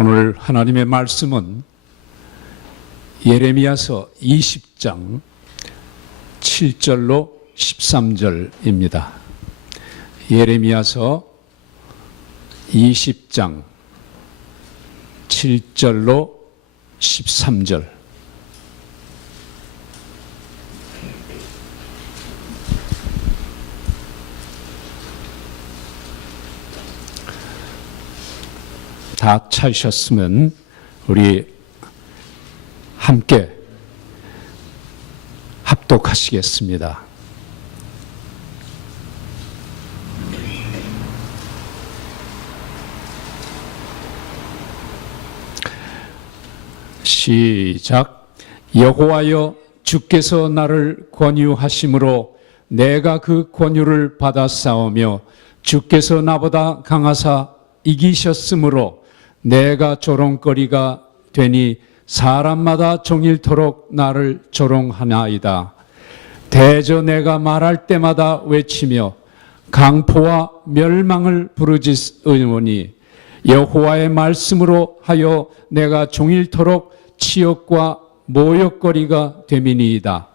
오늘 하나님의 말씀은 예레미야서 20장 7절로 13절입니다. 예레미야서 20장 7절로 13절. 다 찾으셨으면 우리 함께 합독하시겠습니다. 시작. 여호와여, 주께서 나를 권유하심으로 내가 그 권유를 받아 싸우며 주께서 나보다 강하사 이기셨으므로 내가 조롱거리가 되니 사람마다 종일토록 나를 조롱하나이다. 대저 내가 말할 때마다 외치며 강포와 멸망을 부르짖으니 여호와의 말씀으로 하여 내가 종일토록 치욕과 모욕거리가 됨이니이다.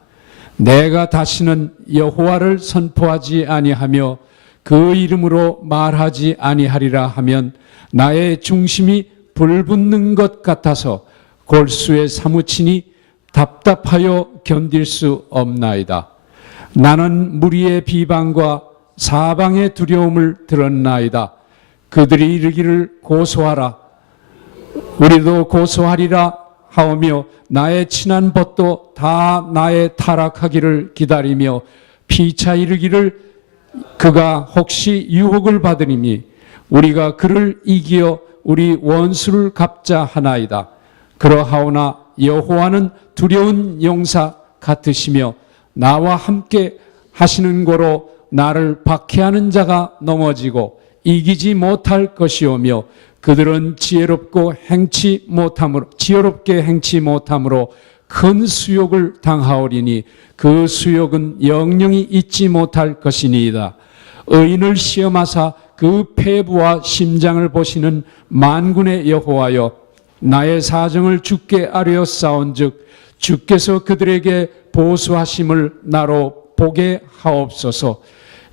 내가 다시는 여호와를 선포하지 아니하며 그 이름으로 말하지 아니하리라 하면 나의 중심이 불붙는 것 같아서 골수에 사무치니 답답하여 견딜 수 없나이다. 나는 무리의 비방과 사방의 두려움을 들었나이다. 그들이 이르기를 고소하라. 우리도 고소하리라 하오며 나의 친한 벗도 다 나의 타락하기를 기다리며 피차 이르기를 그가 혹시 유혹을 받으리니 우리가 그를 이기어 우리 원수를 갚자 하나이다. 그러하오나 여호와는 두려운 용사 같으시며 나와 함께 하시는 고로 나를 박해하는 자가 넘어지고 이기지 못할 것이오며 그들은 지혜롭게 행치 못함으로 큰 수욕을 당하오리니 그 수욕은 영영이 잊지 못할 것이니이다. 의인을 시험하사 그 폐부와 심장을 보시는 만군의 여호와여, 나의 사정을 주께 아뢰어 싸운즉 주께서 그들에게 보수하심을 나로 보게 하옵소서.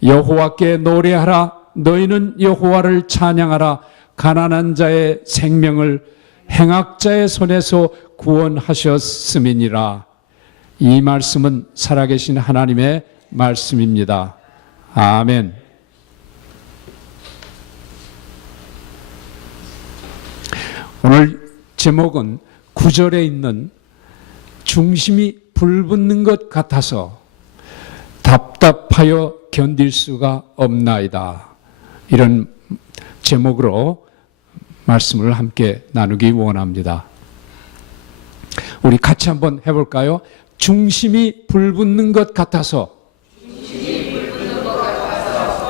여호와께 노래하라. 너희는 여호와를 찬양하라. 가난한 자의 생명을 행악자의 손에서 구원하셨음이니라. 이 말씀은 살아계신 하나님의 말씀입니다. 아멘. 오늘 제목은 9절에 있는 중심이 불붙는 것 같아서 답답하여 견딜 수가 없나이다. 이런 제목으로 말씀을 함께 나누기 원합니다. 우리 같이 한번 해볼까요? 중심이 불붙는 것 같아서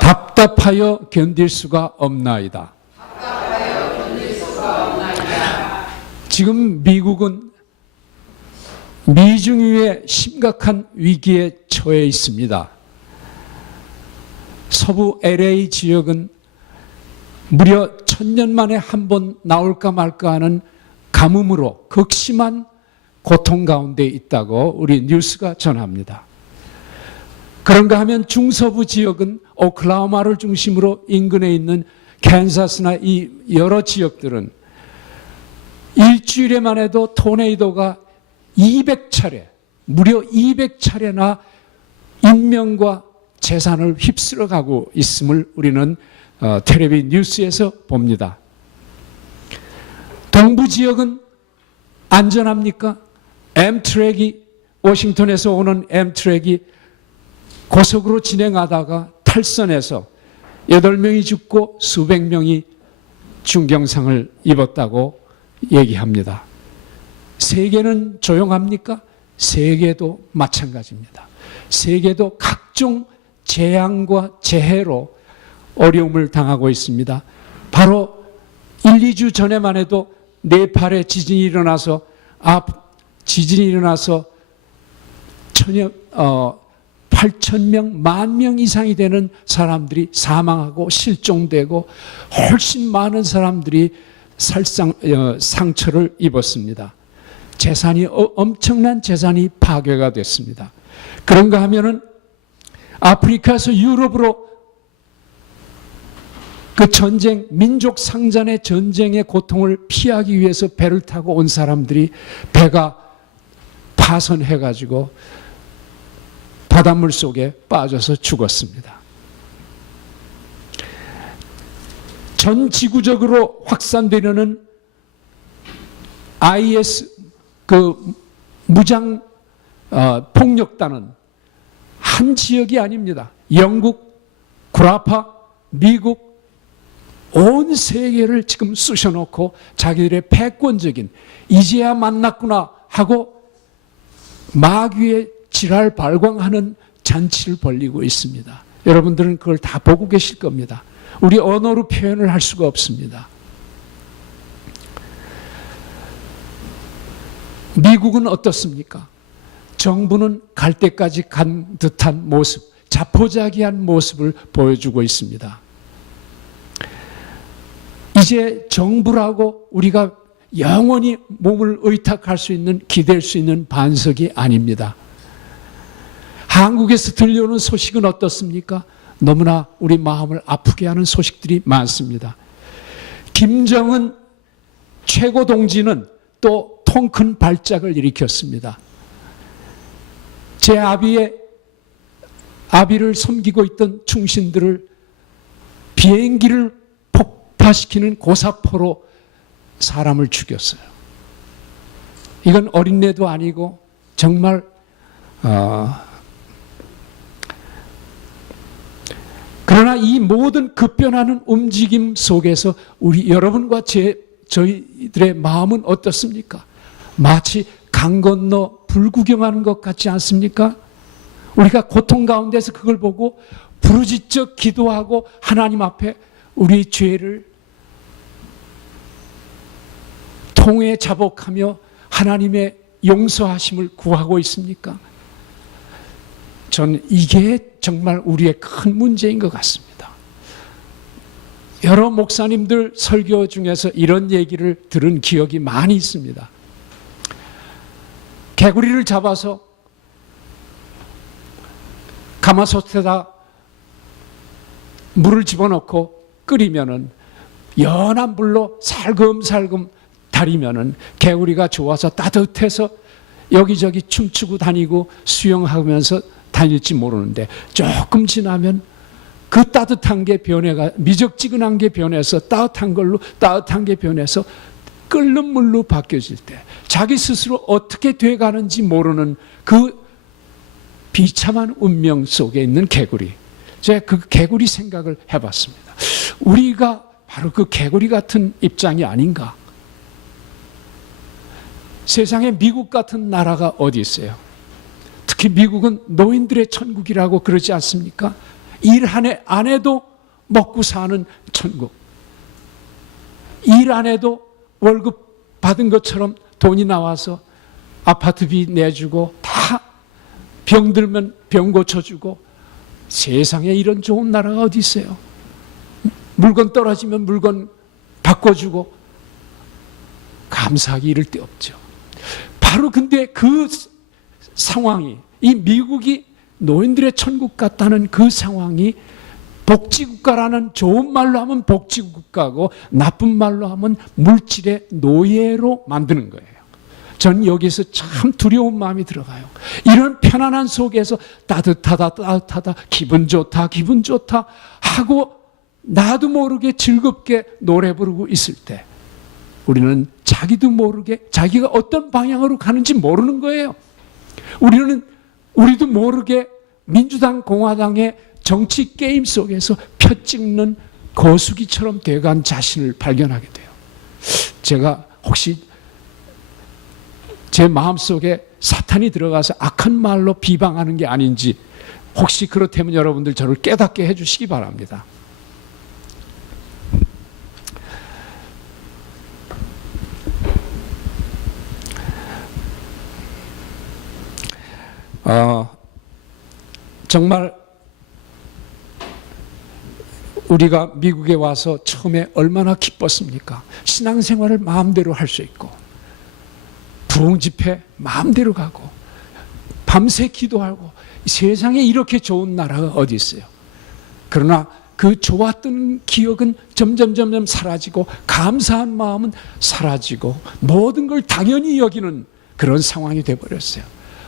답답하여 견딜 수가 없나이다. 지금 미국은 미중유의 심각한 위기에 처해 있습니다. 서부 LA 지역은 무려 1000년 만에 한 번 나올까 말까 하는 가뭄으로 극심한 고통 가운데 있다고 우리 뉴스가 전합니다. 그런가 하면 중서부 지역은 오클라호마를 중심으로 인근에 있는 캔사스나 이 여러 지역들은 일주일에만 해도 토네이도가 200차례, 무려 200차례나 인명과 재산을 휩쓸어 가고 있음을 우리는 텔레비 뉴스에서 봅니다. 동부 지역은 안전합니까? 워싱턴에서 오는 엠트랙이 고속으로 진행하다가 탈선해서 8명이 죽고 수백 명이 중경상을 입었다고 얘기합니다. 세계는 조용합니까? 세계도 마찬가지입니다. 세계도 각종 재앙과 재해로 어려움을 당하고 있습니다. 바로 1, 2주 전에만 해도 네팔에 지진이 일어나서 8,000명, 10,000명 이상이 되는 사람들이 사망하고 실종되고 훨씬 많은 사람들이 상처를 입었습니다. 엄청난 재산이 파괴가 됐습니다. 그런가 하면은 아프리카에서 유럽으로 그 전쟁, 민족 상잔의 전쟁의 고통을 피하기 위해서 배를 타고 온 사람들이 배가 파손해가지고 바닷물 속에 빠져서 죽었습니다. 전 지구적으로 확산되려는 IS 그 무장 폭력단은 한 지역이 아닙니다. 영국, 구라파, 미국, 온 세계를 지금 쑤셔놓고 자기들의 패권적인 이제야 만났구나 하고 마귀의 지랄 발광하는 잔치를 벌이고 있습니다. 여러분들은 그걸 다 보고 계실 겁니다. 우리 언어로 표현을 할 수가 없습니다. 미국은 어떻습니까? 정부는 갈 때까지 간 듯한 모습, 자포자기한 모습을 보여주고 있습니다. 이제 정부라고 우리가 영원히 몸을 의탁할 수 있는, 기댈 수 있는 반석이 아닙니다. 한국에서 들려오는 소식은 어떻습니까? 너무나 우리 마음을 아프게 하는 소식들이 많습니다. 김정은 최고 동지는 또 통 큰 발작을 일으켰습니다. 제 아비를 섬기고 있던 충신들을 비행기를 폭파시키는 고사포로 사람을 죽였어요. 이건 어린애도 아니고 정말 그러나 이 모든 급변하는 움직임 속에서 우리 여러분과 저희들의 마음은 어떻습니까? 마치 강 건너 불구경하는 것 같지 않습니까? 우리가 고통 가운데서 그걸 보고 부르짖어 기도하고 하나님 앞에 우리 죄를 통에 자복하며 하나님의 용서하심을 구하고 있습니까? 전 이게 정말 우리의 큰 문제인 것 같습니다. 여러 목사님들 설교 중에서 이런 얘기를 들은 기억이 많이 있습니다. 개구리를 잡아서 가마솥에다 물을 집어넣고 끓이면은 연한 불로 살금살금 달이면은 개구리가 좋아서 따뜻해서 여기저기 춤추고 다니고 수영하면서 다닐지 모르는데 조금 지나면 그 따뜻한 게 변해가 미적지근한 게 변해서 따뜻한 걸로 따뜻한 게 변해서 끓는 물로 바뀌어질 때 자기 스스로 어떻게 돼가는지 모르는 그 비참한 운명 속에 있는 개구리. 제가 그 개구리 생각을 해봤습니다. 우리가 바로 그 개구리 같은 입장이 아닌가. 세상에 미국 같은 나라가 어디 있어요? 특히 미국은 노인들의 천국이라고 그러지 않습니까? 일 안 해도 먹고 사는 천국. 일 안 해도 월급 받은 것처럼 돈이 나와서 아파트비 내주고 다 병들면 병 고쳐주고 세상에 이런 좋은 나라가 어디 있어요? 물건 떨어지면 물건 바꿔주고 감사하기 이를 데 없죠. 바로 근데 그 상황이 이 미국이 노인들의 천국 같다는 그 상황이 복지국가라는 좋은 말로 하면 복지국가고 나쁜 말로 하면 물질의 노예로 만드는 거예요. 전 여기서 참 두려운 마음이 들어가요. 이런 편안한 속에서 따뜻하다 기분 좋다 하고 나도 모르게 즐겁게 노래 부르고 있을 때 우리는 자기도 모르게 자기가 어떤 방향으로 가는지 모르는 거예요. 우리도 모르게 민주당 공화당의 정치 게임 속에서 표 찍는 거수기처럼 돼간 자신을 발견하게 돼요. 제가 혹시 제 마음속에 사탄이 들어가서 악한 말로 비방하는 게 아닌지 혹시 그렇다면 여러분들 저를 깨닫게 해주시기 바랍니다. 정말 우리가 미국에 와서 처음에 얼마나 기뻤습니까? 신앙생활을 마음대로 할 수 있고, 부흥 집회 마음대로 가고, 밤새 기도하고, 세상에 이렇게 좋은 나라가 어디 있어요? 그러나 그 좋았던 기억은 점점 사라지고, 감사한 마음은 사라지고, 모든 걸 당연히 여기는 그런 상황이 되어버렸어요.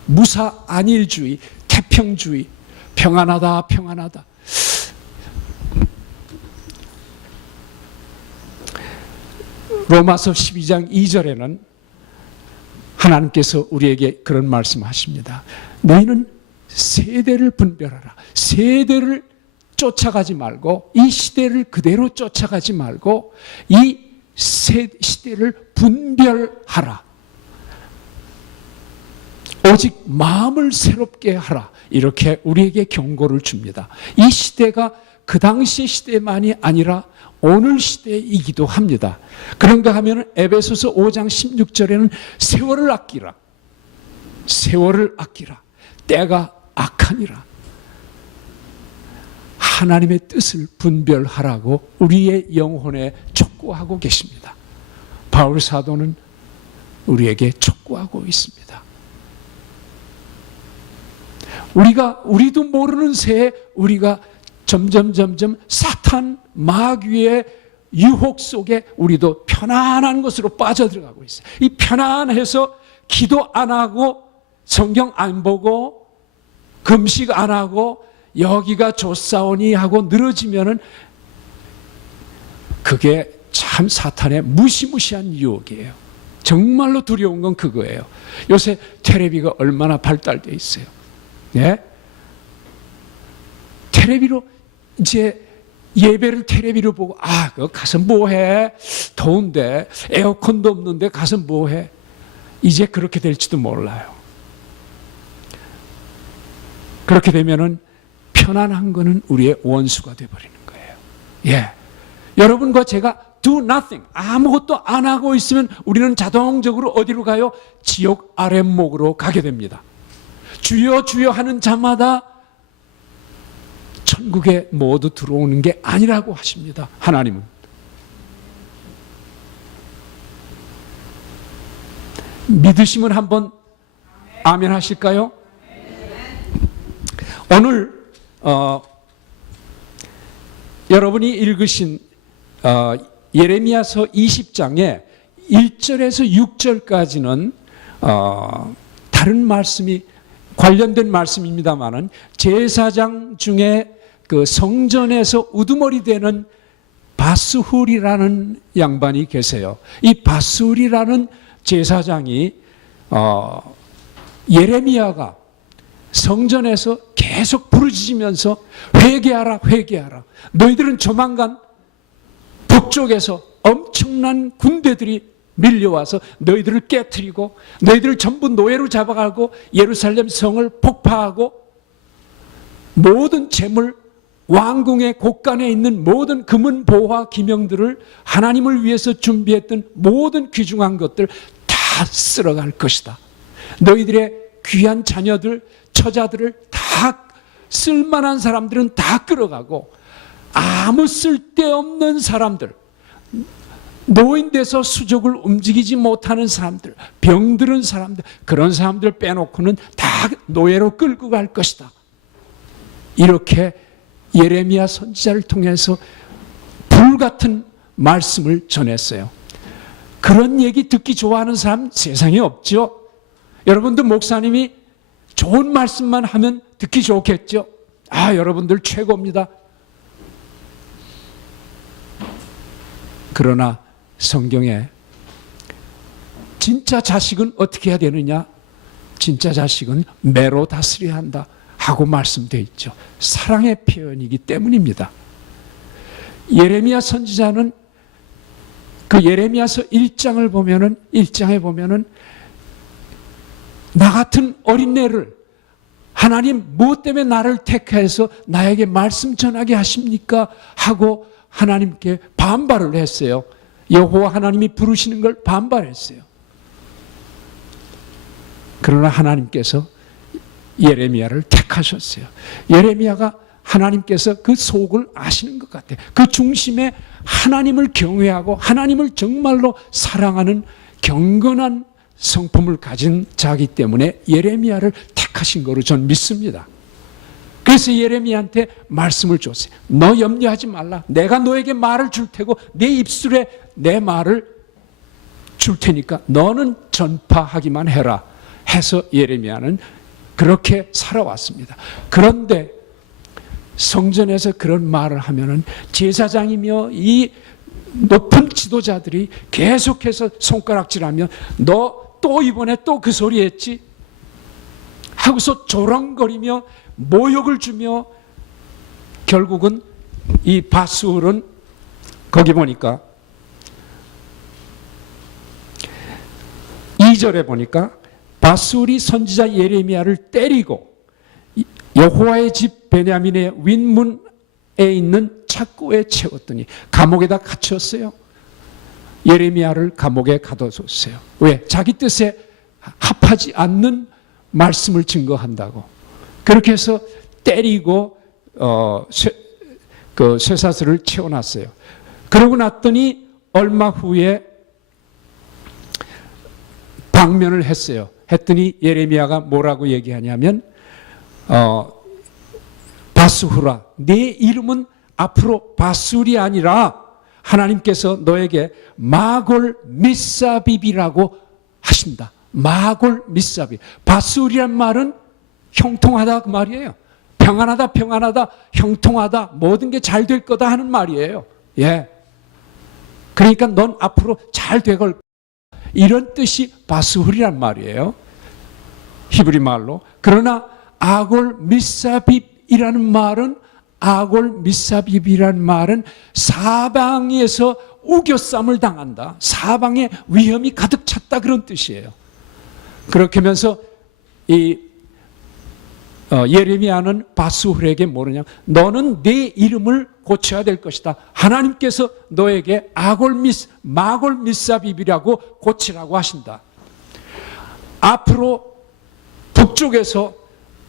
무사 안일주의, 태평주의, 평안하다 평안하다. 로마서 12장 2절에는 하나님께서 우리에게 그런 말씀하십니다. 너희는 세대를 분별하라. 세대를 쫓아가지 말고, 이 시대를 그대로 쫓아가지 말고 이 시대를 분별하라. 오직 마음을 새롭게 하라. 이렇게 우리에게 경고를 줍니다. 이 시대가 그 당시 시대만이 아니라 오늘 시대이기도 합니다. 그런가 하면 에베소서 5장 16절에는 세월을 아끼라. 세월을 아끼라. 때가 악하니라. 하나님의 뜻을 분별하라고 우리의 영혼에 촉구하고 계십니다. 바울 사도는 우리에게 촉구하고 있습니다. 우리도 모르는 새에 우리가 점점 사탄 마귀의 유혹 속에 우리도 편안한 것으로 빠져들어가고 있어요. 이 편안해서 기도 안 하고 성경 안 보고 금식 안 하고 여기가 좋사오니 하고 늘어지면은 그게 참 사탄의 무시무시한 유혹이에요. 정말로 두려운 건 그거예요. 요새 텔레비가 얼마나 발달되어 있어요. 예? 텔레비로 이제 예배를 텔레비로 보고, 그거 가서 뭐해? 더운데 에어컨도 없는데 가서 뭐해? 이제 그렇게 될지도 몰라요. 그렇게 되면은 편안한 거는 우리의 원수가 되어버리는 거예요. 예. 여러분과 제가 do nothing, 아무것도 안 하고 있으면 우리는 자동적으로 어디로 가요? 지옥 아랫목으로 가게 됩니다. 주여 주여 하는 자마다 천국에 모두 들어오는 게 아니라고 하십니다. 하나님은. 믿으시면 한번 아멘 하실까요? 오늘 여러분이 읽으신 예레미야서 20장에 1절에서 6절까지는 다른 말씀이 관련된 말씀입니다만은 제사장 중에 그 성전에서 우두머리 되는 바스훌이라는 양반이 계세요. 이 바스훌이라는 제사장이 예레미야가 성전에서 계속 부르짖으면서 회개하라 회개하라. 너희들은 조만간 북쪽에서 엄청난 군대들이 밀려와서 너희들을 깨트리고 너희들을 전부 노예로 잡아가고 예루살렘 성을 폭파하고 모든 재물, 왕궁의 곳간에 있는 모든 금은 보화 기명들을 하나님을 위해서 준비했던 모든 귀중한 것들 다 쓸어갈 것이다. 너희들의 귀한 자녀들, 처자들을 다 쓸만한 사람들은 다 끌어가고 아무 쓸데없는 사람들, 노인돼서 수족을 움직이지 못하는 사람들, 병들은 사람들, 그런 사람들 빼놓고는 다 노예로 끌고 갈 것이다. 이렇게 예레미야 선지자를 통해서 불같은 말씀을 전했어요. 그런 얘기 듣기 좋아하는 사람 세상에 없죠. 여러분도 목사님이 좋은 말씀만 하면 듣기 좋겠죠. 여러분들 최고입니다. 그러나 성경에 진짜 자식은 어떻게 해야 되느냐? 진짜 자식은 매로 다스려야 한다 하고 말씀되어 있죠. 사랑의 표현이기 때문입니다. 예레미야 선지자는 그 예레미야서 1장을 보면은 1장에 보면은 나 같은 어린애를 하나님 무엇 때문에 나를 택해서 나에게 말씀 전하게 하십니까? 하고 하나님께 반발을 했어요. 여호와 하나님이 부르시는 걸 반발했어요. 그러나 하나님께서 예레미야를 택하셨어요. 예레미야가 하나님께서 그 속을 아시는 것 같아요. 그 중심에 하나님을 경외하고 하나님을 정말로 사랑하는 경건한 성품을 가진 자기 때문에 예레미야를 택하신 거로 전 믿습니다. 그래서 예레미야한테 말씀을 줬어요. 너 염려하지 말라. 내가 너에게 말을 줄 테고 내 입술에 내 말을 줄 테니까 너는 전파하기만 해라 해서 예레미야는 그렇게 살아왔습니다. 그런데 성전에서 그런 말을 하면은 제사장이며 이 높은 지도자들이 계속해서 손가락질하면 너 또 이번에 또 그 소리 했지? 하고서 조롱거리며 모욕을 주며 결국은 이 바스울은 거기 보니까 2절에 보니까 바스울이 선지자 예레미야를 때리고 여호와의 집 베냐민의 윗문에 있는 착고에 채웠더니 감옥에다 갇혔어요. 예레미야를 감옥에 가둬줬어요. 왜? 자기 뜻에 합하지 않는 말씀을 증거한다고. 그렇게 해서 때리고 그 쇠사슬을 채워놨어요. 그러고 났더니 얼마 후에 방면을 했어요. 했더니 예레미야가 뭐라고 얘기하냐면 바스후라, 네 이름은 앞으로 바술이 아니라 하나님께서 너에게 마골 미사빕이라고 하신다. 마골 미사빕. 바술이란 말은 형통하다 그 말이에요. 평안하다, 평안하다, 형통하다, 모든 게 잘 될 거다 하는 말이에요. 예. 그러니까 넌 앞으로 잘 되걸, 이런 뜻이 바스훌이란 말이에요. 히브리 말로. 그러나 아골 미사빕이라는 말은, 아골 미사빕이라는 말은 사방에서 우겨쌈을 당한다. 사방에 위험이 가득 찼다, 그런 뜻이에요. 그렇게 하면서 이 예레미야는 바스훌에게 뭐느냐, 너는 내 이름을 고쳐야 될 것이다. 하나님께서 너에게 마골 미사빕이라고 고치라고 하신다. 앞으로 북쪽에서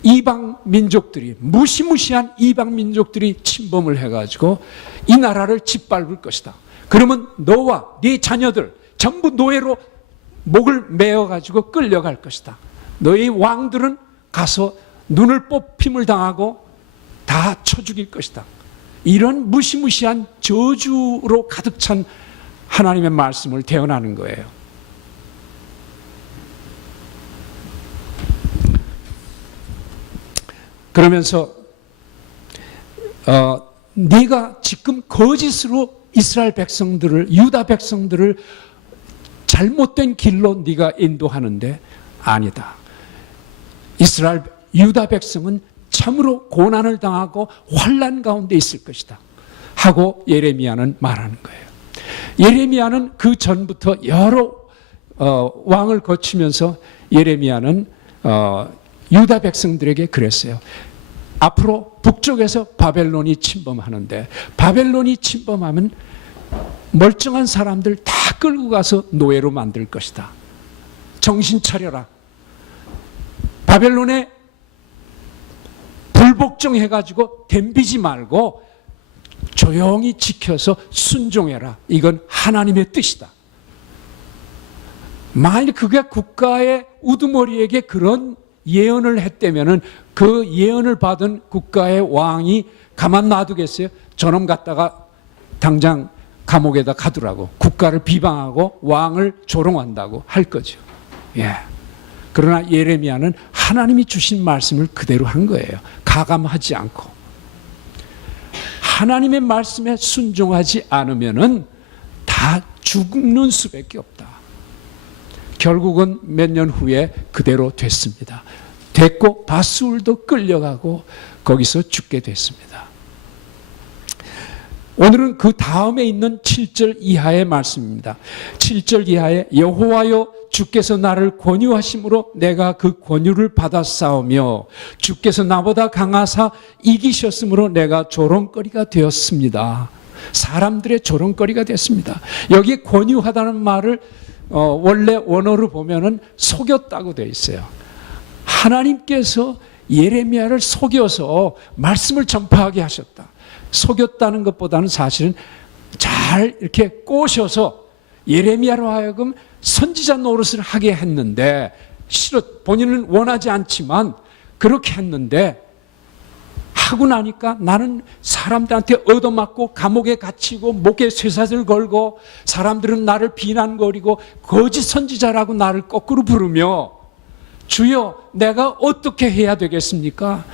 이방 민족들이, 무시무시한 이방 민족들이 침범을 해가지고 이 나라를 짓밟을 것이다. 그러면 너와 네 자녀들 전부 노예로 목을 메어가지고 끌려갈 것이다. 너희 왕들은 가서 눈을 뽑힘을 당하고 다 쳐 죽일 것이다. 이런 무시무시한 저주로 가득 찬 하나님의 말씀을 대언하는 거예요. 그러면서 네가 지금 거짓으로 이스라엘 백성들을, 유다 백성들을 잘못된 길로 네가 인도하는데 아니다. 이스라엘 유다 백성은 참으로 고난을 당하고 환난 가운데 있을 것이다 하고 예레미야는 말하는 거예요. 예레미야는 그 전부터 여러 왕을 거치면서 예레미야는 유다 백성들에게 그랬어요. 앞으로 북쪽에서 바벨론이 침범하는데, 바벨론이 침범하면 멀쩡한 사람들 다 끌고 가서 노예로 만들 것이다. 정신 차려라. 바벨론에 불복종해가지고 덤비지 말고 조용히 지켜서 순종해라. 이건 하나님의 뜻이다. 만일 그게 국가의 우두머리에게 그런 예언을 했다면은 그 예언을 받은 국가의 왕이 가만 놔두겠어요? 저놈 갖다가 당장 감옥에다 가두라고, 국가를 비방하고 왕을 조롱한다고 할 거죠. 예. 그러나 예레미야는 하나님이 주신 말씀을 그대로 한 거예요. 가감하지 않고. 하나님의 말씀에 순종하지 않으면은 다 죽는 수밖에 없다. 결국은 몇 년 후에 그대로 됐습니다. 됐고 바스울도 끌려가고 거기서 죽게 됐습니다. 오늘은 그 다음에 있는 7절 이하의 말씀입니다. 7절 이하에 여호와여 주께서 나를 권유하심으로 내가 그 권유를 받았사오며 주께서 나보다 강하사 이기셨으므로 내가 조롱거리가 되었습니다. 사람들의 조롱거리가 됐습니다. 여기 권유하다는 말을 원래 원어로 보면은 속였다고 되어 있어요. 하나님께서 예레미야를 속여서 말씀을 전파하게 하셨다. 속였다는 것보다는 사실은 잘 이렇게 꼬셔서 예레미야로 하여금 선지자 노릇을 하게 했는데, 싫어, 본인은 원하지 않지만 그렇게 했는데, 하고 나니까 나는 사람들한테 얻어맞고 감옥에 갇히고 목에 쇠사슬 걸고 사람들은 나를 비난거리고 거짓 선지자라고 나를 거꾸로 부르며, 주여 내가 어떻게 해야 되겠습니까?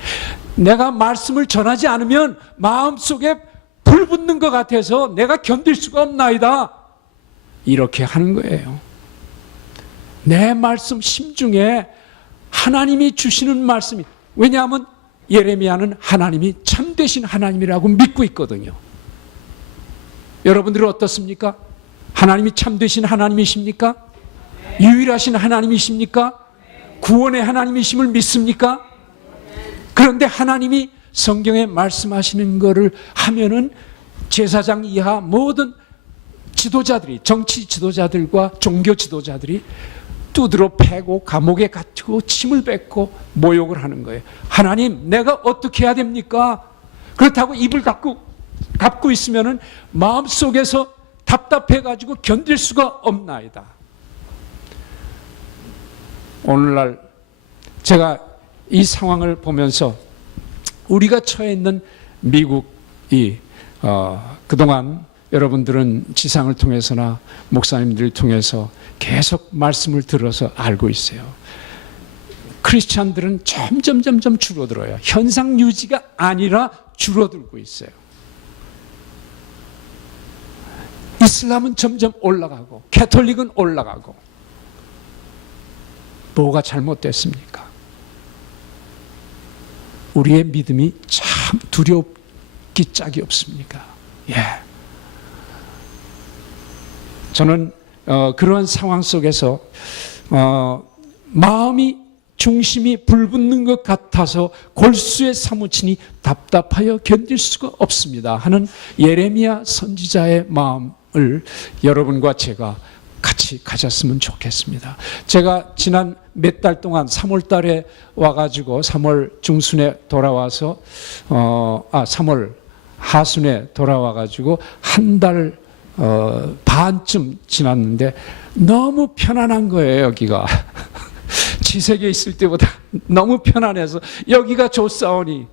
내가 말씀을 전하지 않으면 마음속에 불 붙는 것 같아서 내가 견딜 수가 없나이다. 이렇게 하는 거예요. 내 말씀 심중에 하나님이 주시는 말씀이, 왜냐하면 예레미야는 하나님이 참되신 하나님이라고 믿고 있거든요. 여러분들은 어떻습니까? 하나님이 참되신 하나님이십니까? 유일하신 하나님이십니까? 구원의 하나님이심을 믿습니까? 그런데 하나님이 성경에 말씀하시는 것을 하면은 제사장 이하 모든 지도자들이, 정치 지도자들과 종교 지도자들이 두드러 패고 감옥에 갇히고 침을 뱉고 모욕을 하는 거예요. 하나님, 내가 어떻게 해야 됩니까? 그렇다고 입을 닫고 있으면은 마음속에서 답답해가지고 견딜 수가 없나이다. 오늘날 제가 이 상황을 보면서 우리가 처해 있는 미국이 그동안 여러분들은 지상을 통해서나 목사님들을 통해서 계속 말씀을 들어서 알고 있어요. 크리스찬들은 점점 줄어들어요. 현상 유지가 아니라 줄어들고 있어요. 이슬람은 점점 올라가고 캐톨릭은 올라가고. 뭐가 잘못됐습니까? 우리의 믿음이 참 두렵기 짝이 없습니까? 예. 저는 그러한 상황 속에서 마음이 중심이 불붙는 것 같아서 골수에 사무치니 답답하여 견딜 수가 없습니다 하는 예레미야 선지자의 마음을 여러분과 제가 같이 가졌으면 좋겠습니다. 제가 지난 몇 달 동안 3월 달에 와가지고 3월 중순에 돌아와서 3월 하순에 돌아와가지고 한 달 반쯤 지났는데 너무 편안한 거예요. 여기가 지색에 있을 때보다 너무 편안해서 여기가 좋사오니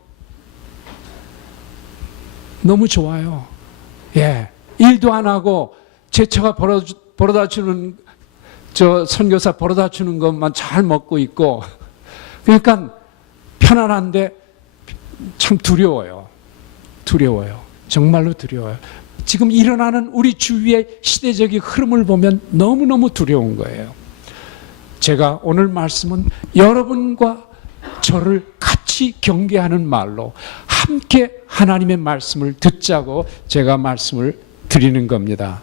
너무 좋아요. 예, 일도 안 하고 제처가 벌어다 주는 저 선교사 벌어다 주는 것만 잘 먹고 있고, 그러니까 편안한데 참 두려워요. 정말로 두려워요. 지금 일어나는 우리 주위의 시대적인 흐름을 보면 너무너무 두려운 거예요. 제가 오늘 말씀은 여러분과 저를 같이 경계하는 말로 함께 하나님의 말씀을 듣자고 제가 말씀을 드리는 겁니다.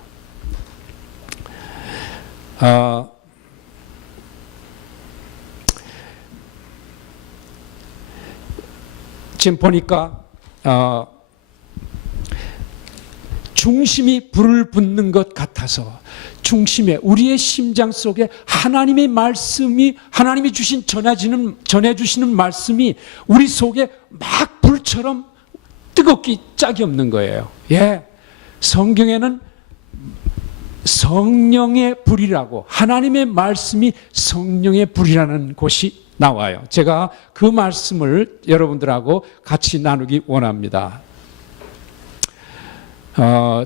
지금 보니까 중심이 불을 붙는 것 같아서 중심에 우리의 심장 속에 하나님의 말씀이 하나님이 전해주시는 말씀이 우리 속에 막 불처럼 뜨겁기 짝이 없는 거예요. 예, 성경에는 성령의 불이라고 하나님의 말씀이 성령의 불이라는 곳이 나와요. 제가 그 말씀을 여러분들하고 같이 나누기 원합니다.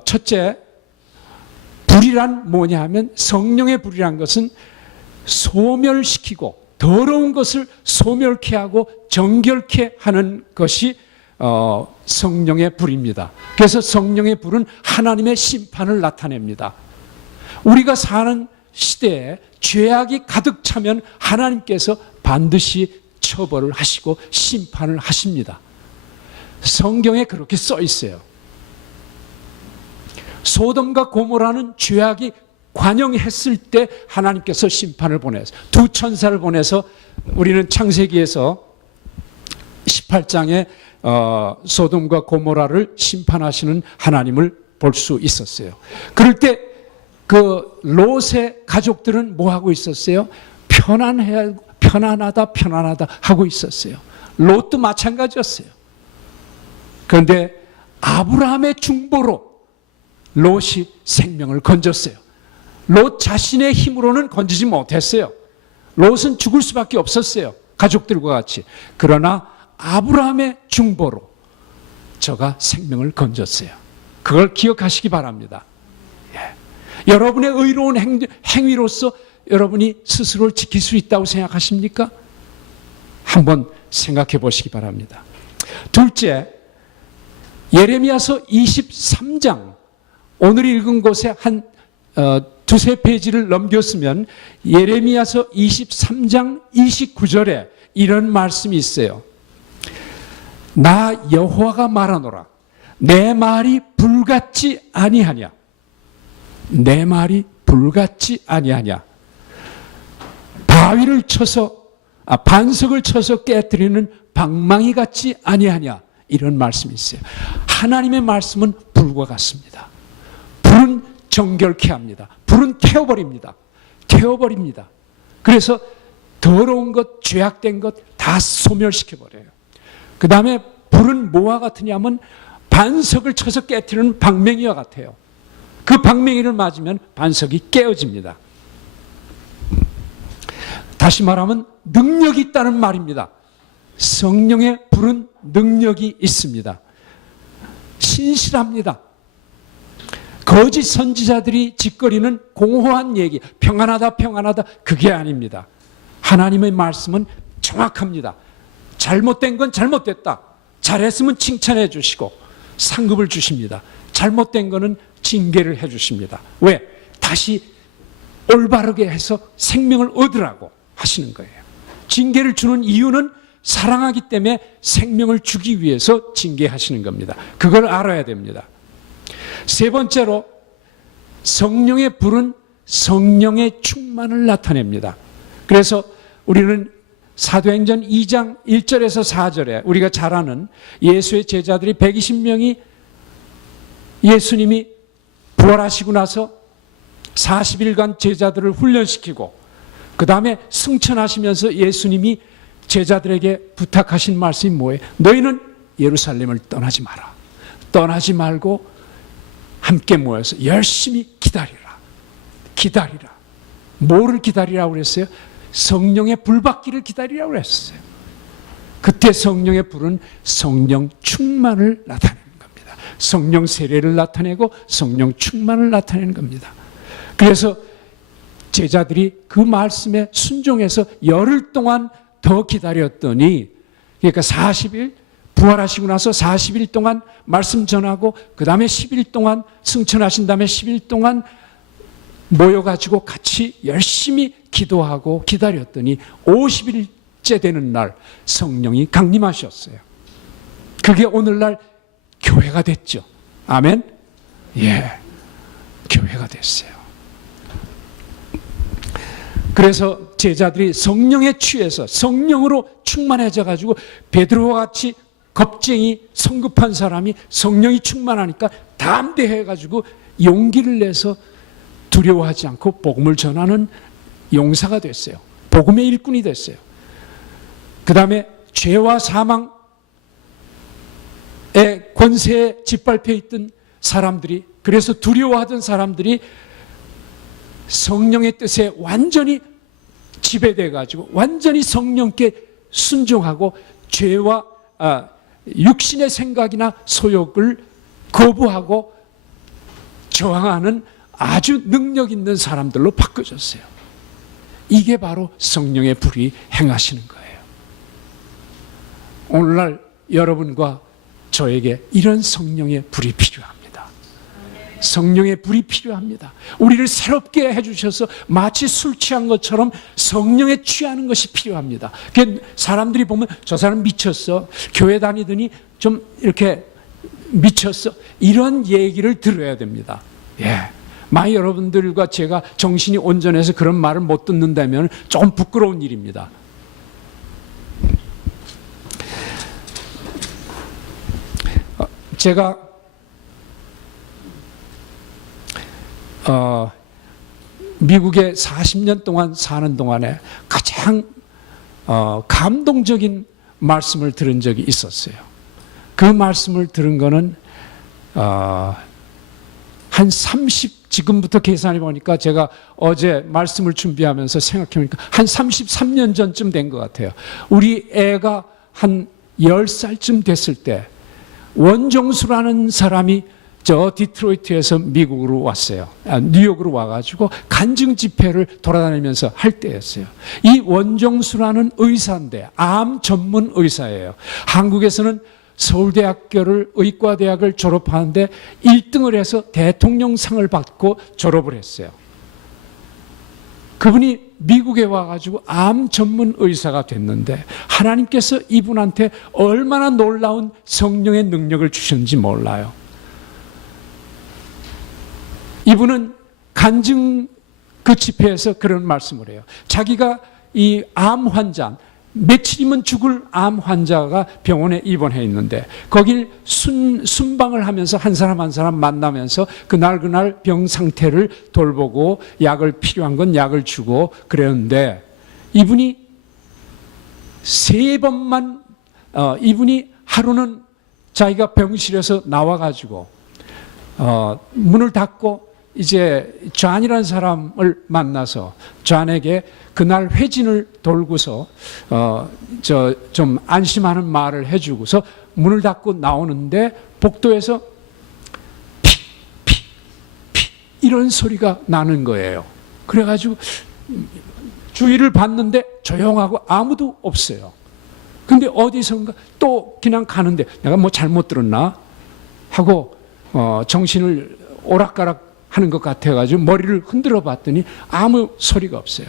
첫째, 불이란 뭐냐 하면 성령의 불이란 것은 소멸시키고 더러운 것을 소멸케 하고 정결케 하는 것이 성령의 불입니다. 그래서 성령의 불은 하나님의 심판을 나타냅니다. 우리가 사는 시대에 죄악이 가득 차면 하나님께서 반드시 처벌을 하시고 심판을 하십니다. 성경에 그렇게 써 있어요. 소돔과 고모라는 죄악이 관영했을 때 하나님께서 심판을 보내서 두 천사를 보내서 우리는 창세기에서 18장에 소돔과 고모라를 심판하시는 하나님을 볼 수 있었어요. 그럴 때 그 롯의 가족들은 뭐 하고 있었어요? 편안하다 하고 있었어요. 롯도 마찬가지였어요. 그런데 아브라함의 중보로 롯이 생명을 건졌어요. 롯 자신의 힘으로는 건지지 못했어요. 롯은 죽을 수밖에 없었어요. 가족들과 같이. 그러나 아브라함의 중보로 저가 생명을 건졌어요. 그걸 기억하시기 바랍니다. 예. 여러분의 의로운 행위로서 여러분이 스스로를 지킬 수 있다고 생각하십니까? 한번 생각해 보시기 바랍니다. 둘째, 예레미야서 23장, 오늘 읽은 곳에 한 두세 페이지를 넘겼으면 예레미야서 23장 29절에 이런 말씀이 있어요. 나 여호와가 말하노라. 내 말이 불같지 아니하냐. 내 말이 불같지 아니하냐. 바위를 쳐서 반석을 쳐서 깨뜨리는 방망이 같지 아니하냐. 이런 말씀이 있어요. 하나님의 말씀은 불과 같습니다. 불은 정결케 합니다. 불은 태워버립니다. 태워버립니다. 그래서 더러운 것, 죄악된 것 다 소멸시켜버려요. 그 다음에 불은 뭐와 같으냐면 반석을 쳐서 깨뜨리는 방맹이와 같아요. 그 방맹이를 맞으면 반석이 깨어집니다. 다시 말하면 능력이 있다는 말입니다. 성령의 불은 능력이 있습니다. 신실합니다. 거짓 선지자들이 짓거리는 공허한 얘기, 평안하다 평안하다, 그게 아닙니다. 하나님의 말씀은 정확합니다. 잘못된 건 잘못됐다. 잘했으면 칭찬해 주시고 상급을 주십니다. 잘못된 거는 징계를 해 주십니다. 왜? 다시 올바르게 해서 생명을 얻으라고 하시는 거예요. 징계를 주는 이유는 사랑하기 때문에 생명을 주기 위해서 징계하시는 겁니다. 그걸 알아야 됩니다. 세 번째로 성령의 불은 성령의 충만을 나타냅니다. 그래서 우리는 사도행전 2장 1절에서 4절에 우리가 잘 아는 예수의 제자들이 120명이 예수님이 부활하시고 나서 40일간 제자들을 훈련시키고 그 다음에 승천하시면서 예수님이 제자들에게 부탁하신 말씀이 뭐예요? 너희는 예루살렘을 떠나지 마라. 떠나지 말고 함께 모여서 열심히 기다리라. 기다리라. 뭐를 기다리라고 그랬어요? 성령의 불받기를 기다리라고 그랬어요. 그때 성령의 불은 성령 충만을 나타내는 겁니다. 성령 세례를 나타내고 성령 충만을 나타내는 겁니다. 그래서 제자들이 그 말씀에 순종해서 열흘 동안 더 기다렸더니, 그러니까 40일 부활하시고 나서 40일 동안 말씀 전하고 그 다음에 10일 동안 승천하신 다음에 10일 동안 모여가지고 같이 열심히 기도하고 기다렸더니 50일째 되는 날 성령이 강림하셨어요. 그게 오늘날 교회가 됐죠. 아멘? 예, 교회가 됐어요. 그래서 제자들이 성령에 취해서 성령으로 충만해져 가지고 베드로와 같이 겁쟁이 성급한 사람이 성령이 충만하니까 담대해 가지고 용기를 내서 두려워하지 않고 복음을 전하는 용사가 됐어요. 복음의 일꾼이 됐어요. 그 다음에 죄와 사망의 권세에 짓밟혀 있던 사람들이, 그래서 두려워하던 사람들이 성령의 뜻에 완전히 지배돼 가지고 완전히 성령께 순종하고 죄와 육신의 생각이나 소욕을 거부하고 저항하는 아주 능력 있는 사람들로 바꿔졌어요. 이게 바로 성령의 불이 행하시는 거예요. 오늘날 여러분과 저에게 이런 성령의 불이 필요합니다. 성령의 불이 필요합니다. 우리를 새롭게 해주셔서 마치 술 취한 것처럼 성령에 취하는 것이 필요합니다. 사람들이 보면 저 사람 미쳤어, 교회 다니더니 좀 이렇게 미쳤어, 이런 얘기를 들어야 됩니다. 예. 만약 여러분들과 제가 정신이 온전해서 그런 말을 못 듣는다면 조금 부끄러운 일입니다. 제가 미국에 40년 동안 사는 동안에 가장 감동적인 말씀을 들은 적이 있었어요. 그 말씀을 들은 거는 한 30, 지금부터 계산해 보니까 제가 어제 말씀을 준비하면서 생각해 보니까 한 33년 전쯤 된 것 같아요. 우리 애가 한 10살쯤 됐을 때 원종수라는 사람이 저 디트로이트에서 미국으로 왔어요. 뉴욕으로 와가지고 간증 집회를 돌아다니면서 할 때였어요. 이 원종수라는 의사인데 암 전문 의사예요. 한국에서는 서울대학교를 의과대학을 졸업하는데 1등을 해서 대통령상을 받고 졸업을 했어요. 그분이 미국에 와가지고 암 전문 의사가 됐는데 하나님께서 이분한테 얼마나 놀라운 성령의 능력을 주셨는지 몰라요. 이분은 간증 그 집회에서 그런 말씀을 해요. 자기가 이 암 환자, 며칠이면 죽을 암 환자가 병원에 입원해 있는데 거길 순방을 하면서 한 사람 한 사람 만나면서 그날 병 상태를 돌보고 약을 필요한 건 약을 주고 그랬는데 이분이 세 번만 이분이 하루는 자기가 병실에서 나와가지고 문을 닫고 이제 존이라는 사람을 만나서 존에게 그날 회진을 돌고서 좀 안심하는 말을 해주고서 문을 닫고 나오는데 복도에서 피 이런 소리가 나는 거예요. 그래가지고 주위를 봤는데 조용하고 아무도 없어요. 근데 어디선가 또 그냥 가는데 내가 뭐 잘못 들었나 하고 정신을 오락가락 하는 것 같아가지고 머리를 흔들어 봤더니 아무 소리가 없어요.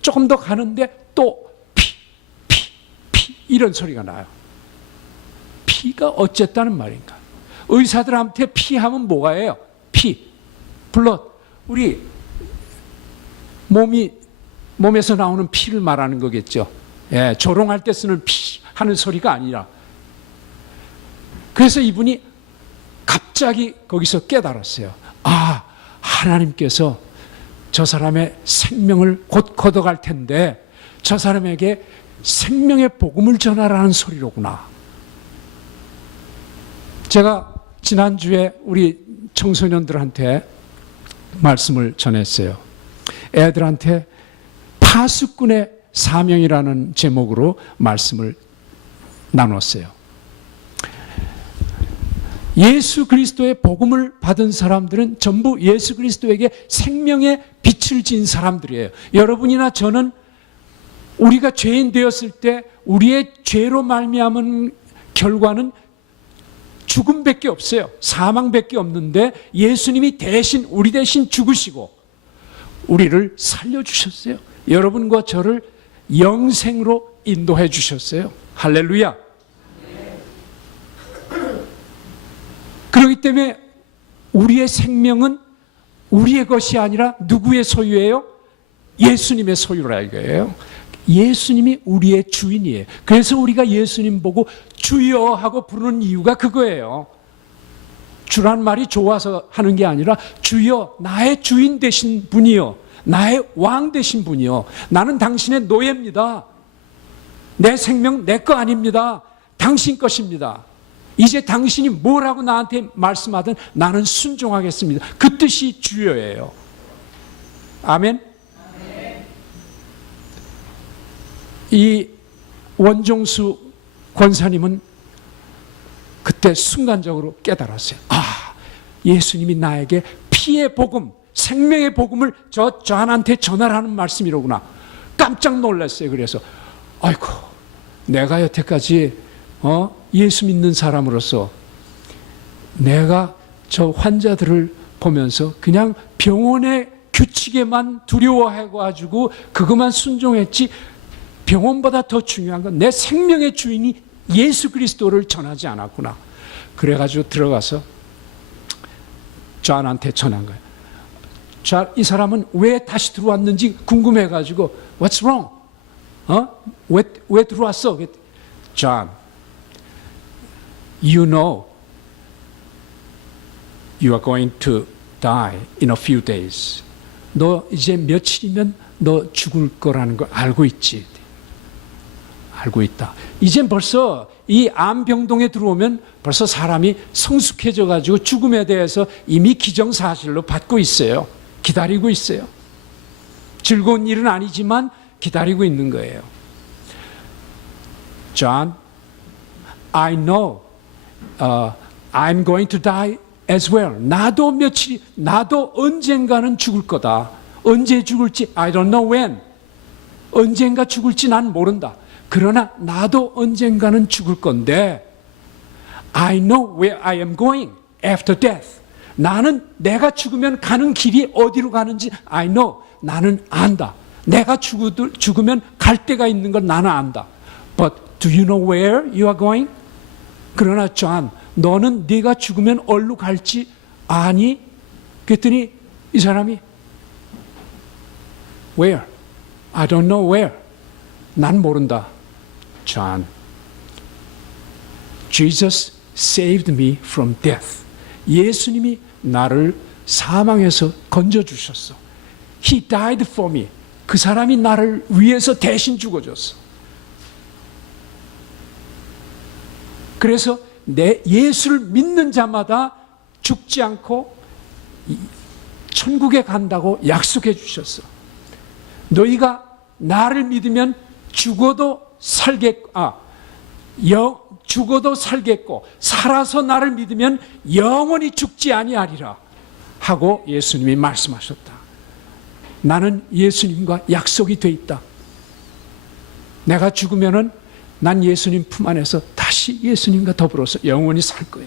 조금 더 가는데 또 피 이런 소리가 나요. 피가 어쨌다는 말인가? 의사들한테 피하면 뭐가 해요? 피, 블러드. 우리 몸에서 나오는 피를 말하는 거겠죠. 예, 조롱할 때 쓰는 피 하는 소리가 아니라. 그래서 이분이 갑자기 거기서 깨달았어요. 하나님께서 저 사람의 생명을 곧 걷어갈 텐데 저 사람에게 생명의 복음을 전하라는 소리로구나. 제가 지난주에 우리 청소년들한테 말씀을 전했어요. 애들한테 파수꾼의 사명이라는 제목으로 말씀을 나눴어요. 예수 그리스도의 복음을 받은 사람들은 전부 예수 그리스도에게 생명의 빛을 진 사람들이에요. 여러분이나 저는 우리가 죄인 되었을 때 우리의 죄로 말미암은 결과는 죽음밖에 없어요. 사망밖에 없는데 예수님이 대신 우리 대신 죽으시고 우리를 살려주셨어요. 여러분과 저를 영생으로 인도해 주셨어요. 할렐루야. 그렇기 때문에 우리의 생명은 우리의 것이 아니라 누구의 소유예요? 예수님의 소유라 이거예요. 예수님이 우리의 주인이에요. 그래서 우리가 예수님 보고 주여 하고 부르는 이유가 그거예요. 주란 말이 좋아서 하는 게 아니라 주여, 나의 주인 되신 분이요, 나의 왕 되신 분이요, 나는 당신의 노예입니다. 내 생명 내 거 아닙니다. 당신 것입니다. 이제 당신이 뭐라고 나한테 말씀하든 나는 순종하겠습니다. 그 뜻이 주여예요. 아멘. 이 원종수 권사님은 그때 순간적으로 깨달았어요. 예수님이 나에게 피의 복음, 생명의 복음을 저 존한테 전하라는 말씀이로구나. 깜짝 놀랐어요. 그래서 아이고, 내가 여태까지 예수 믿는 사람으로서 내가 저 환자들을 보면서 그냥 병원의 규칙에만 두려워해가지고 그것만 순종했지, 병원보다 더 중요한 건 내 생명의 주인이 예수 그리스도를 전하지 않았구나. 그래가지고 들어가서 존한테 전한 거예요. 이 사람은 왜 다시 들어왔는지 궁금해가지고 What's wrong? 왜 들어왔어? John, you know you are going to die in a few days. 너 이제 며칠이면 너 죽을 거라는 걸 알고 있지. 알고 있다. 이젠 벌써 이 암병동에 들어오면 벌써 사람이 성숙해져 가지고 죽음에 대해서 이미 기정사실로 받고 있어요. 기다리고 있어요. 즐거운 일은 아니지만 기다리고 있는 거예요. John, I know I'm going to die as well. 나도 언젠가는 죽을 거다. 언제 죽을지 I don't know when. 언젠가 죽을지 난 모른다. 그러나 나도 언젠가는 죽을 건데 I know where I am going after death. 나는 내가 죽으면 가는 길이 어디로 가는지 I know. 나는 안다. 내가 죽으면 갈 데가 있는 걸 나는 안다. But do you know where you are going? 그러나 John, 너는 네가 죽으면 어디로 갈지 아니? 그랬더니 이 사람이 Where? I don't know where. 난 모른다. John, Jesus saved me from death. 예수님이 나를 사망에서 건져주셨어. He died for me. 그 사람이 나를 위해서 대신 죽어줬어. 그래서 내 예수를 믿는 자마다 죽지 않고 천국에 간다고 약속해 주셨어. 너희가 나를 믿으면 죽어도 살겠고 살아서 나를 믿으면 영원히 죽지 아니하리라 하고 예수님이 말씀하셨다. 나는 예수님과 약속이 돼 있다. 내가 죽으면은 난 예수님 품 안에서 다시 예수님과 더불어서 영원히 살 거야.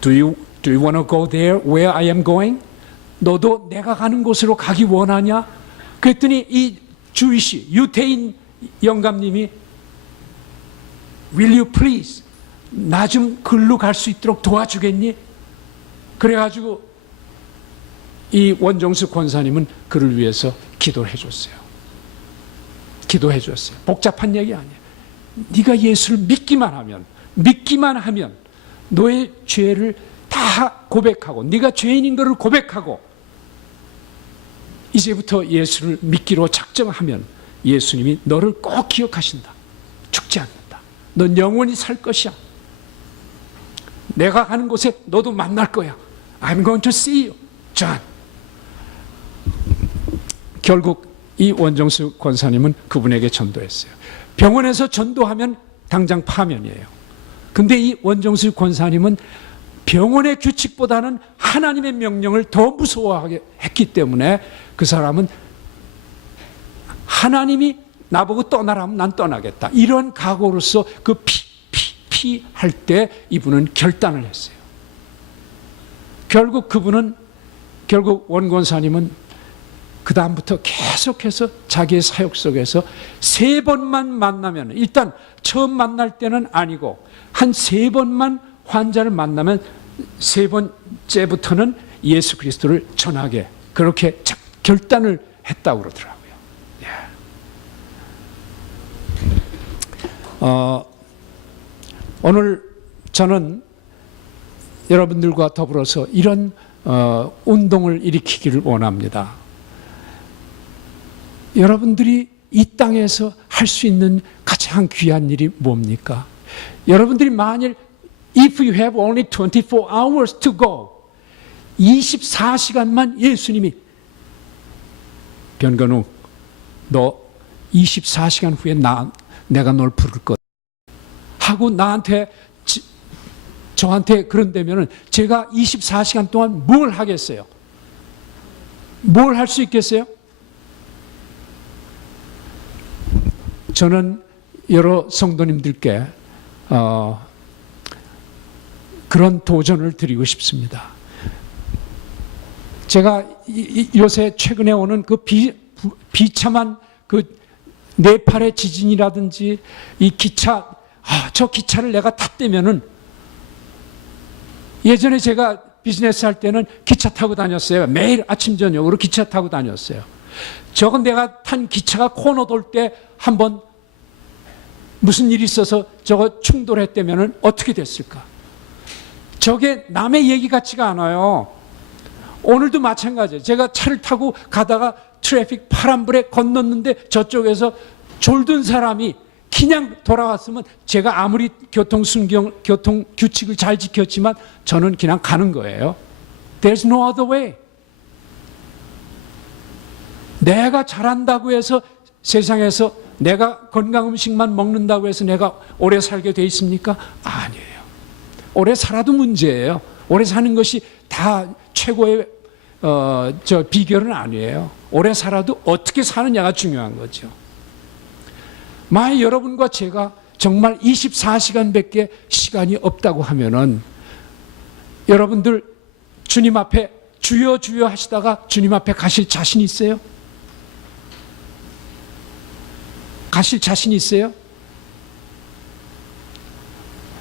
Do you want to go there where I am going? 너도 내가 가는 곳으로 가기 원하냐? 그랬더니 이 유태인 영감님이 Will you please? 나 좀 글로 갈 수 있도록 도와주겠니? 그래가지고 이 원정수 권사님은 그를 위해서 기도를 해줬어요. 기도해 줬어요. 복잡한 얘기 아니에요. 네가 예수를 믿기만 하면 너의 죄를 다 고백하고 네가 죄인인 것을 고백하고 이제부터 예수를 믿기로 작정하면 예수님이 너를 꼭 기억하신다. 죽지 않는다. 넌 영원히 살 것이야. 내가 가는 곳에 너도 만날 거야. I'm going to see you, John. 결국 이 원정수 권사님은 그분에게 전도했어요. 병원에서 전도하면 당장 파면이에요. 근데 이 원정수 권사님은 병원의 규칙보다는 하나님의 명령을 더 무서워하게 했기 때문에 그 사람은 하나님이 나보고 떠나라면 난 떠나겠다. 이런 각오로서 그 피 할 때 이분은 결단을 했어요. 결국 원 권사님은 그 다음부터 계속해서 자기의 사역 속에서 3번만 만나면, 일단 처음 만날 때는 아니고 한 3번만 환자를 만나면 3번째부터는 예수 그리스도를 전하게 그렇게 결단을 했다고 그러더라고요. 오늘 저는 여러분들과 더불어서 이런 운동을 일으키기를 원합니다. 여러분들이 이 땅에서 할 수 있는 가장 귀한 일이 뭡니까? 여러분들이 만일 If you have only 24 hours to go 24시간만 예수님이 변건우 너 24시간 후에 내가 널 부를 거다 하고 저한테 그런다면은 제가 24시간 동안 뭘 하겠어요? 뭘 할 수 있겠어요? 저는 여러 성도님들께 그런 도전을 드리고 싶습니다. 제가 요새 최근에 오는 그 비참한 그 네팔의 지진이라든지 이 기차, 저 기차를 내가 탔다면은 예전에 제가 비즈니스 할 때는 기차 타고 다녔어요. 매일 아침 저녁으로 기차 타고 다녔어요. 저건 내가 탄 기차가 코너 돌 때 한번 무슨 일이 있어서 저거 충돌했다면 어떻게 됐을까? 저게 남의 얘기 같지가 않아요. 오늘도 마찬가지예요. 제가 차를 타고 가다가 트래픽 파란불에 건넜는데 저쪽에서 졸든 사람이 그냥 돌아왔으면 제가 아무리 교통 규칙을 잘 지켰지만 저는 그냥 가는 거예요. There's no other way. 내가 잘한다고 해서 세상에서 내가 건강 음식만 먹는다고 해서 내가 오래 살게 돼 있습니까? 아니에요. 오래 살아도 문제예요. 오래 사는 것이 다 최고의 비결은 아니에요. 오래 살아도 어떻게 사느냐가 중요한 거죠. 만약 여러분과 제가 정말 24시간밖에 시간이 없다고 하면은 여러분들 주님 앞에 주여 주여 하시다가 주님 앞에 가실 자신 있어요? 가실 자신 있어요?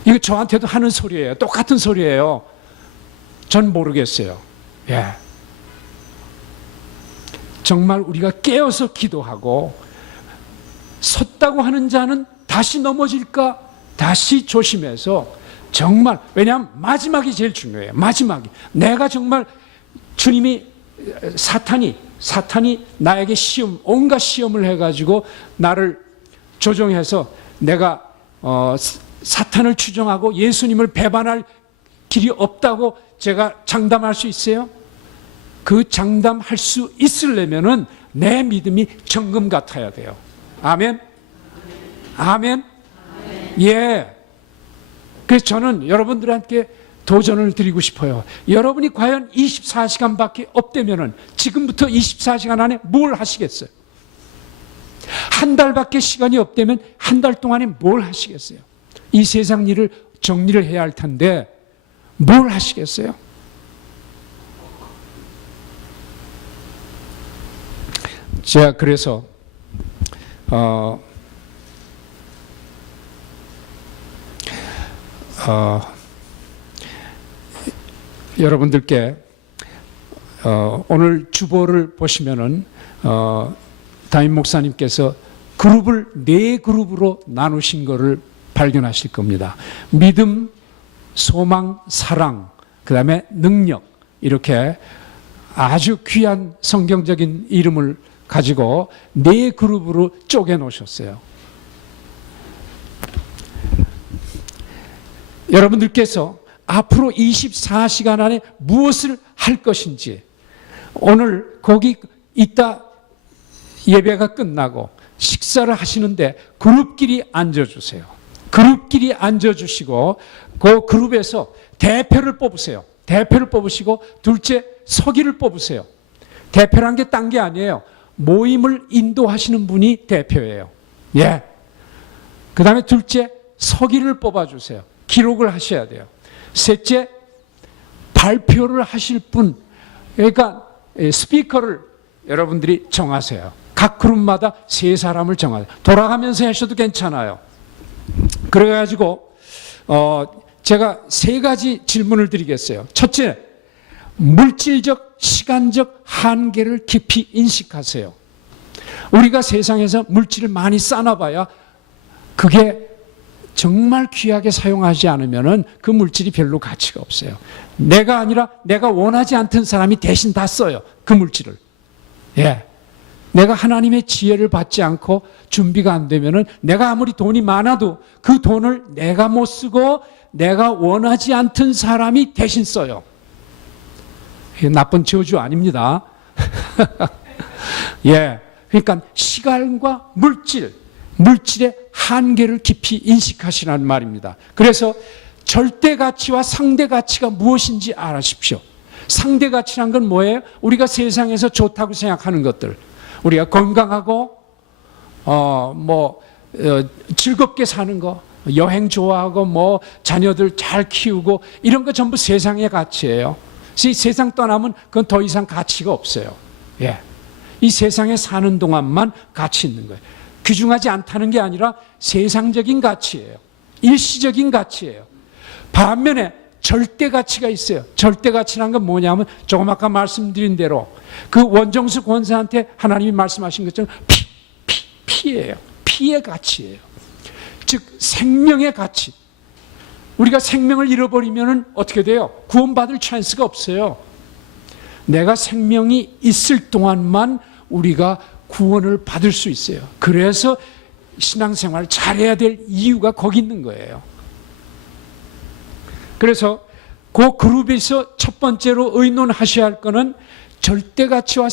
이거 저한테도 하는 소리예요. 똑같은 소리예요. 전 모르겠어요. 예. 정말 우리가 깨어서 기도하고 섰다고 하는 자는 다시 넘어질까? 다시 조심해서 정말, 왜냐하면 마지막이 제일 중요해요. 마지막이. 내가 정말 주님이 사탄이 나에게 온갖 시험을 해가지고 나를 조종해서 내가 사탄을 추종하고 예수님을 배반할 길이 없다고 제가 장담할 수 있어요? 그 장담할 수 있으려면은 내 믿음이 정금 같아야 돼요. 아멘? 아멘? 예. 그래서 저는 여러분들한테 도전을 드리고 싶어요. 여러분이 과연 24시간밖에 없다면은 지금부터 24시간 안에 뭘 하시겠어요? 한 달밖에 시간이 없다면 한 달 동안에 뭘 하시겠어요? 이 세상 일을 정리를 해야 할 텐데 뭘 하시겠어요? 제가 그래서 여러분들께 오늘 주보를 보시면은 담임 목사님께서 그룹을 4그룹으로 나누신 것을 발견하실 겁니다. 믿음, 소망, 사랑, 그 다음에 능력, 이렇게 아주 귀한 성경적인 이름을 가지고 4그룹으로 쪼개 놓으셨어요. 여러분들께서 앞으로 24시간 안에 무엇을 할 것인지, 오늘 거기 이따 예배가 끝나고 식사를 하시는데 그룹끼리 앉아주세요. 그룹끼리 앉아주시고 그 그룹에서 대표를 뽑으세요. 대표를 뽑으시고 둘째 서기를 뽑으세요. 대표란 게 딴 게 아니에요. 모임을 인도하시는 분이 대표예요. 예. 그 다음에 둘째 서기를 뽑아주세요. 기록을 하셔야 돼요. 셋째 발표를 하실 분, 그러니까 스피커를 여러분들이 정하세요. 각 그룹마다 3사람을 정하세요. 돌아가면서 하셔도 괜찮아요. 그래가지고 제가 3가지 질문을 드리겠어요. 첫째, 물질적, 시간적 한계를 깊이 인식하세요. 우리가 세상에서 물질을 많이 쌓아봐야 그게 정말 귀하게 사용하지 않으면 그 물질이 별로 가치가 없어요. 내가 아니라 내가 원하지 않던 사람이 대신 다 써요. 그 물질을. 예. 내가 하나님의 지혜를 받지 않고 준비가 안 되면은 내가 아무리 돈이 많아도 그 돈을 내가 못 쓰고 내가 원하지 않던 사람이 대신 써요. 이게 나쁜 저주 아닙니다. 예. 그러니까 시간과 물질의 한계를 깊이 인식하시라는 말입니다. 그래서 절대 가치와 상대 가치가 무엇인지 알아십시오. 상대 가치란 건 뭐예요? 우리가 세상에서 좋다고 생각하는 것들. 우리가 건강하고 즐겁게 사는 거, 여행 좋아하고 자녀들 잘 키우고 이런 거 전부 세상의 가치예요. 이 세상 떠나면 그건 더 이상 가치가 없어요. 예. 이 세상에 사는 동안만 가치 있는 거예요. 귀중하지 않다는 게 아니라 세상적인 가치예요. 일시적인 가치예요. 반면에 절대 가치가 있어요. 절대 가치란 건 뭐냐면 조금 아까 말씀드린 대로 그 원정수 권사한테 하나님이 말씀하신 것처럼 피예요. 피의 가치예요. 즉 생명의 가치. 우리가 생명을 잃어버리면 어떻게 돼요? 구원받을 찬스가 없어요. 내가 생명이 있을 동안만 우리가 구원을 받을 수 있어요. 그래서 신앙생활을 잘해야 될 이유가 거기 있는 거예요. 그래서 그 그룹에서 첫 번째로 의논하셔야 할 거는 절대가치와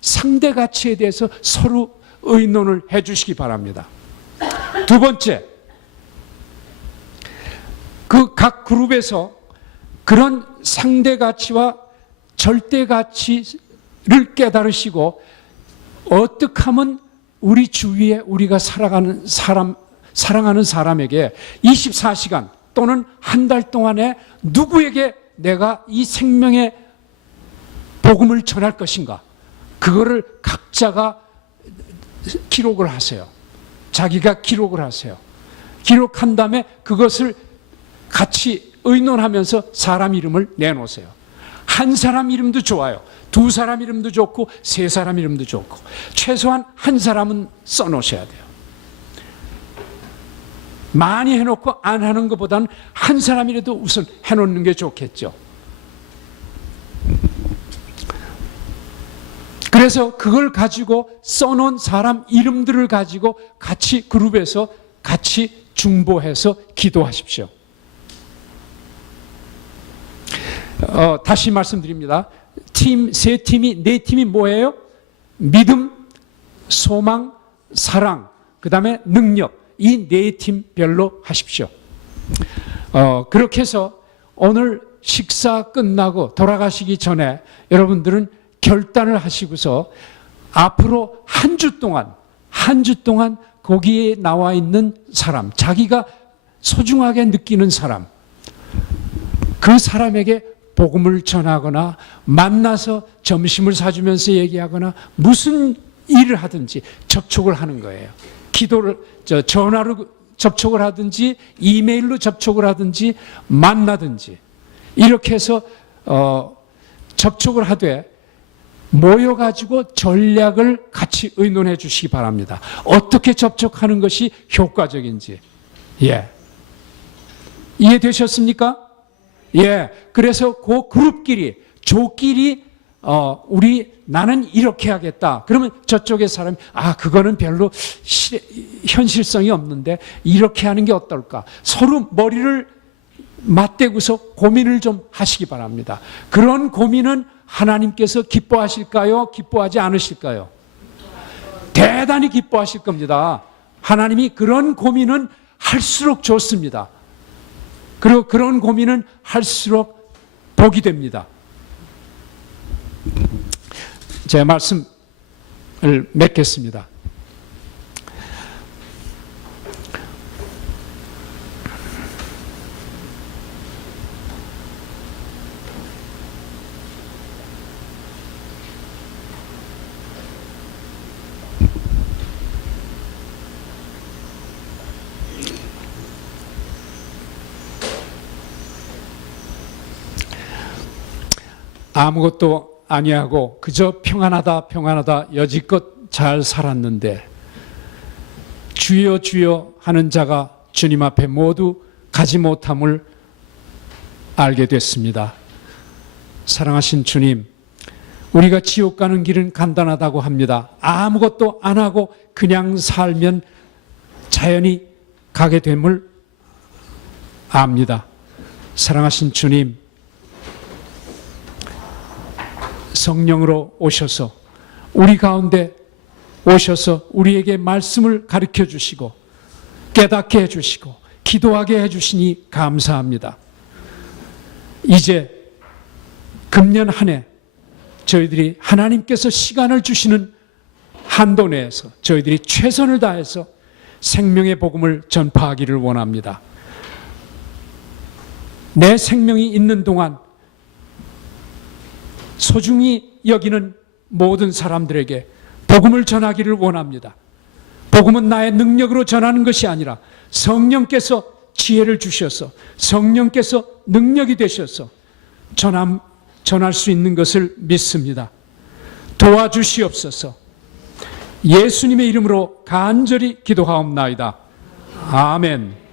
상대가치에 대해서 서로 의논을 해 주시기 바랍니다. 두 번째, 그 각 그룹에서 그런 상대가치와 절대가치를 깨달으시고 어떻게 하면 우리 주위에 우리가 사랑하는 사람에게 24시간 또는 한 달 동안에 누구에게 내가 이 생명의 복음을 전할 것인가, 그거를 각자가 기록을 하세요. 자기가 기록을 하세요. 기록한 다음에 그것을 같이 의논하면서 사람 이름을 내놓으세요. 한 사람 이름도 좋아요. 두 사람 이름도 좋고 세 사람 이름도 좋고 최소한 한 사람은 써놓으셔야 돼요. 많이 해놓고 안 하는 것보다는 한 사람이라도 우선 해놓는 게 좋겠죠. 그래서 그걸 가지고 써놓은 사람 이름들을 가지고 같이 그룹에서 같이 중보해서 기도하십시오. 다시 말씀드립니다. 세 팀이, 네 팀이 뭐예요? 믿음, 소망, 사랑, 그 다음에 능력. 이 네 팀별로 하십시오. 그렇게 해서 오늘 식사 끝나고 돌아가시기 전에 여러분들은 결단을 하시고서 앞으로 한 주 동안 거기에 나와 있는 사람, 자기가 소중하게 느끼는 사람, 그 사람에게 복음을 전하거나 만나서 점심을 사주면서 얘기하거나 무슨 일을 하든지 접촉을 하는 거예요. 기도를 전화로 접촉을 하든지 이메일로 접촉을 하든지 만나든지 이렇게 해서 접촉을 하되 모여가지고 전략을 같이 의논해 주시기 바랍니다. 어떻게 접촉하는 것이 효과적인지. 예. 이해되셨습니까? 예. 그래서 그 그룹끼리, 조끼리 나는 이렇게 하겠다. 그러면 저쪽의 사람이 그거는 별로 현실성이 없는데 이렇게 하는 게 어떨까? 서로 머리를 맞대고서 고민을 좀 하시기 바랍니다. 그런 고민은 하나님께서 기뻐하실까요? 기뻐하지 않으실까요? 대단히 기뻐하실 겁니다. 하나님이 그런 고민은 할수록 좋습니다. 그리고 그런 고민은 할수록 복이 됩니다. 제 말씀을 맺겠습니다. 아무것도 아니하고 그저 평안하다 여지껏 잘 살았는데 주여 주여 하는 자가 주님 앞에 모두 가지 못함을 알게 됐습니다. 사랑하신 주님, 우리가 지옥 가는 길은 간단하다고 합니다. 아무것도 안 하고 그냥 살면 자연히 가게 됨을 압니다. 사랑하신 주님, 성령으로 오셔서 우리 가운데 오셔서 우리에게 말씀을 가르쳐 주시고 깨닫게 해주시고 기도하게 해주시니 감사합니다. 이제 금년 한 해 저희들이 하나님께서 시간을 주시는 한도 내에서 저희들이 최선을 다해서 생명의 복음을 전파하기를 원합니다. 내 생명이 있는 동안 소중히 여기는 모든 사람들에게 복음을 전하기를 원합니다. 복음은 나의 능력으로 전하는 것이 아니라 성령께서 지혜를 주셔서 성령께서 능력이 되셔서 전할 수 있는 것을 믿습니다. 도와주시옵소서. 예수님의 이름으로 간절히 기도하옵나이다. 아멘.